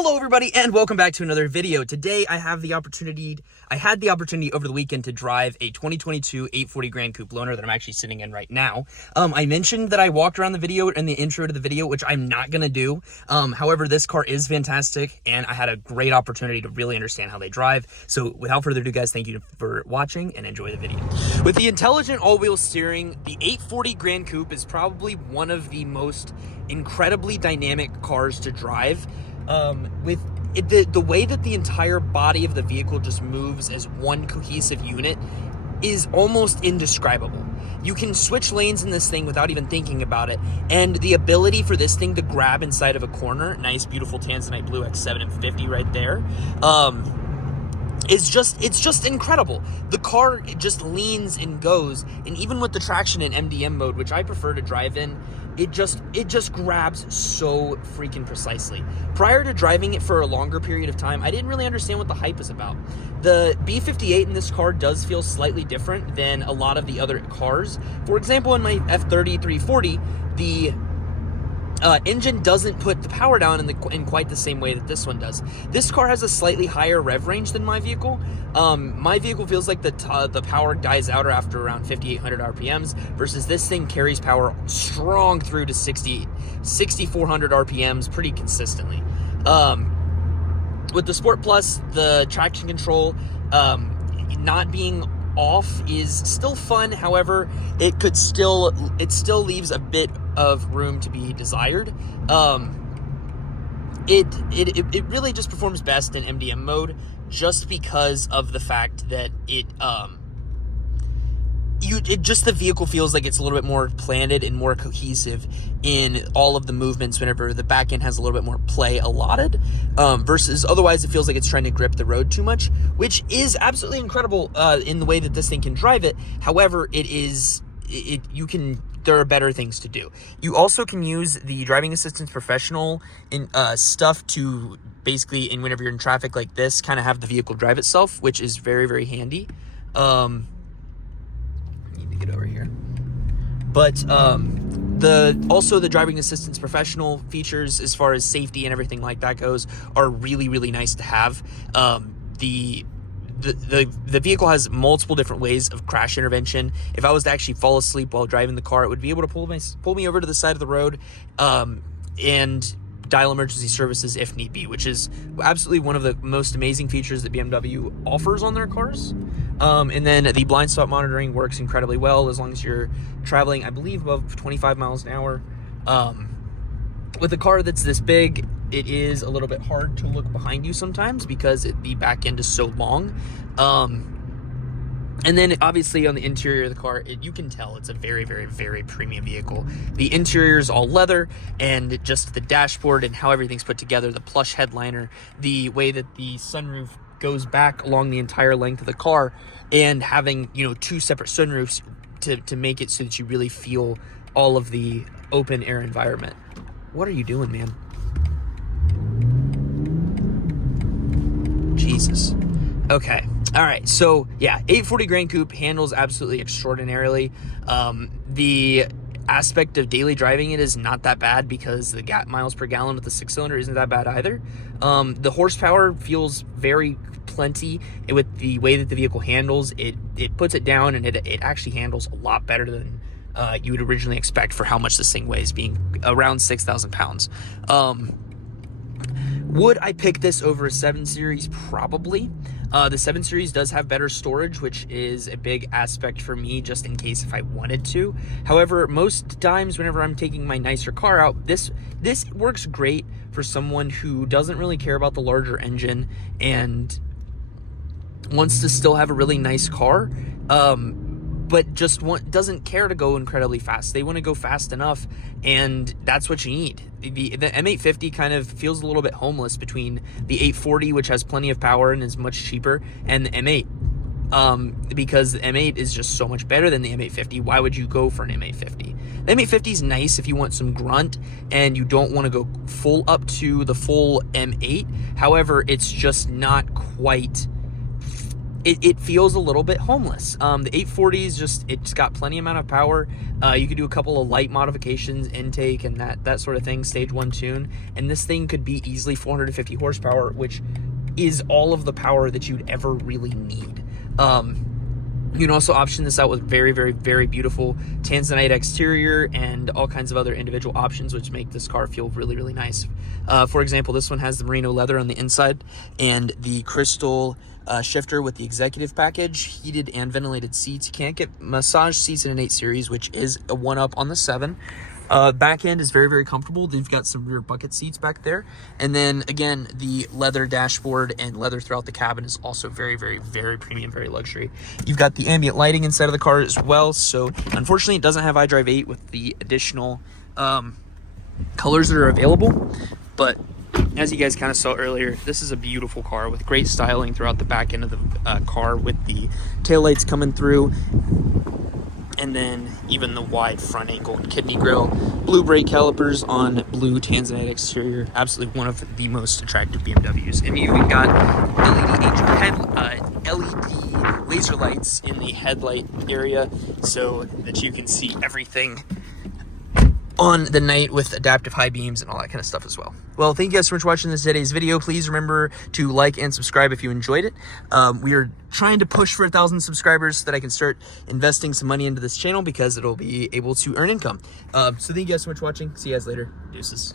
Hello everybody and welcome back to another video. Today I had the opportunity over the weekend to drive a 2022 840 Grancoupe loaner that I'm actually sitting in right now. I mentioned that I walked around the video in the intro to the video, which I'm not gonna do. However, this car is fantastic and I had a great opportunity to really understand how they drive. So without further ado guys, thank you for watching and enjoy the video. With the intelligent all-wheel steering, the 840 Grancoupe is probably one of the most incredibly dynamic cars to drive. With the way that the entire body of the vehicle just moves as one cohesive unit is almost indescribable. You can switch lanes in this thing without even thinking about it, and the ability for this thing to grab inside of a corner, nice beautiful Tanzanite blue X7 and 50 right there, it's just incredible. The car just leans and goes, and even with the traction in MDM mode, which I prefer to drive in, it just grabs so freaking precisely. Prior to driving it for a longer period of time, I didn't really understand what the hype was about. The B58 in this car does feel slightly different than a lot of the other cars. For example, in my F30 340, the engine doesn't put the power down in quite the same way that this one does. This car has a slightly higher rev range than my vehicle. My vehicle feels like the power dies out after around 5,800 RPMs, versus this thing carries power strong through to 6,400 RPMs pretty consistently. With the Sport Plus, the traction control not being off is still fun. However, it still leaves a bit of room to be desired. It really just performs best in MDM mode, just because of the fact that the vehicle feels like it's a little bit more planted and more cohesive in all of the movements whenever the back end has a little bit more play allotted, versus otherwise it feels like it's trying to grip the road too much, which is absolutely incredible in the way that this thing can drive it. However, there are better things to do. You also can use the driving assistance professional in stuff to basically, and whenever you're in traffic like this, kind of have the vehicle drive itself, which is very, very handy. Need to get over here. But also the driving assistance professional features, as far as safety and everything like that goes, are really, really nice to have. The vehicle has multiple different ways of crash intervention. If I was to actually fall asleep while driving the car, it would be able to pull me over to the side of the road and dial emergency services if need be, which is absolutely one of the most amazing features that BMW offers on their cars. And then the blind spot monitoring works incredibly well as long as you're traveling, I believe, above 25 miles an hour. With a car that's this big, it is a little bit hard to look behind you sometimes because the back end is so long. And then obviously on the interior of the car, you can tell it's a very, very, very premium vehicle. The interior is all leather, and just the dashboard and how everything's put together, the plush headliner, the way that the sunroof goes back along the entire length of the car, and having, two separate sunroofs to make it so that you really feel all of the open air environment. What are you doing, man? Jesus. Okay. All right. So yeah, 840 Grancoupe handles absolutely extraordinarily. The aspect of daily driving it is not that bad because the miles per gallon with the 6-cylinder isn't that bad either. The horsepower feels very plenty with the way that the vehicle handles. It puts it down, and it actually handles a lot better than you would originally expect for how much this thing weighs, being around 6,000 pounds. Would I pick this over a 7 Series? Probably. The 7 Series does have better storage, which is a big aspect for me, just in case if I wanted to. However, most times whenever I'm taking my nicer car out, this works great for someone who doesn't really care about the larger engine and wants to still have a really nice car, but just doesn't care to go incredibly fast. They want to go fast enough, and that's what you need. The M850 kind of feels a little bit homeless between the 840, which has plenty of power and is much cheaper, and the M8. Because the M8 is just so much better than the M850. Why would you go for an M850? The M850 is nice if you want some grunt and you don't want to go full up to the full M8. However, it's just not quite... it feels a little bit homeless. The 840 is it's got plenty amount of power. You could do a couple of light modifications, intake and that sort of thing, stage 1 tune, and this thing could be easily 450 horsepower, which is all of the power that you'd ever really need. You can also option this out with very, very, very beautiful tanzanite exterior and all kinds of other individual options, which make this car feel really, really nice. For example, this one has the merino leather on the inside and the crystal shifter with the executive package, heated and ventilated seats. You can't get massage seats in an 8 Series, which is a 1-up on the 7. Back end is very, very comfortable. They've got some rear bucket seats back there. And then again, the leather dashboard and leather throughout the cabin is also very, very, very premium, very luxury. You've got the ambient lighting inside of the car as well. So unfortunately, it doesn't have iDrive 8 with the additional colors that are available. But as you guys kind of saw earlier, this is a beautiful car with great styling throughout the back end of the car, with the taillights coming through. And then even the wide front angle and kidney grille, blue brake calipers on blue tanzanite exterior. Absolutely one of the most attractive BMWs. And you even got LED laser lights in the headlight area so that you can see everything on the night with adaptive high beams and all that kind of stuff as well. Well, thank you guys so much for watching today's video. Please remember to like and subscribe if you enjoyed it. We are trying to push for 1,000 subscribers so that I can start investing some money into this channel, because it'll be able to earn income. So thank you guys so much for watching. See you guys later. Deuces.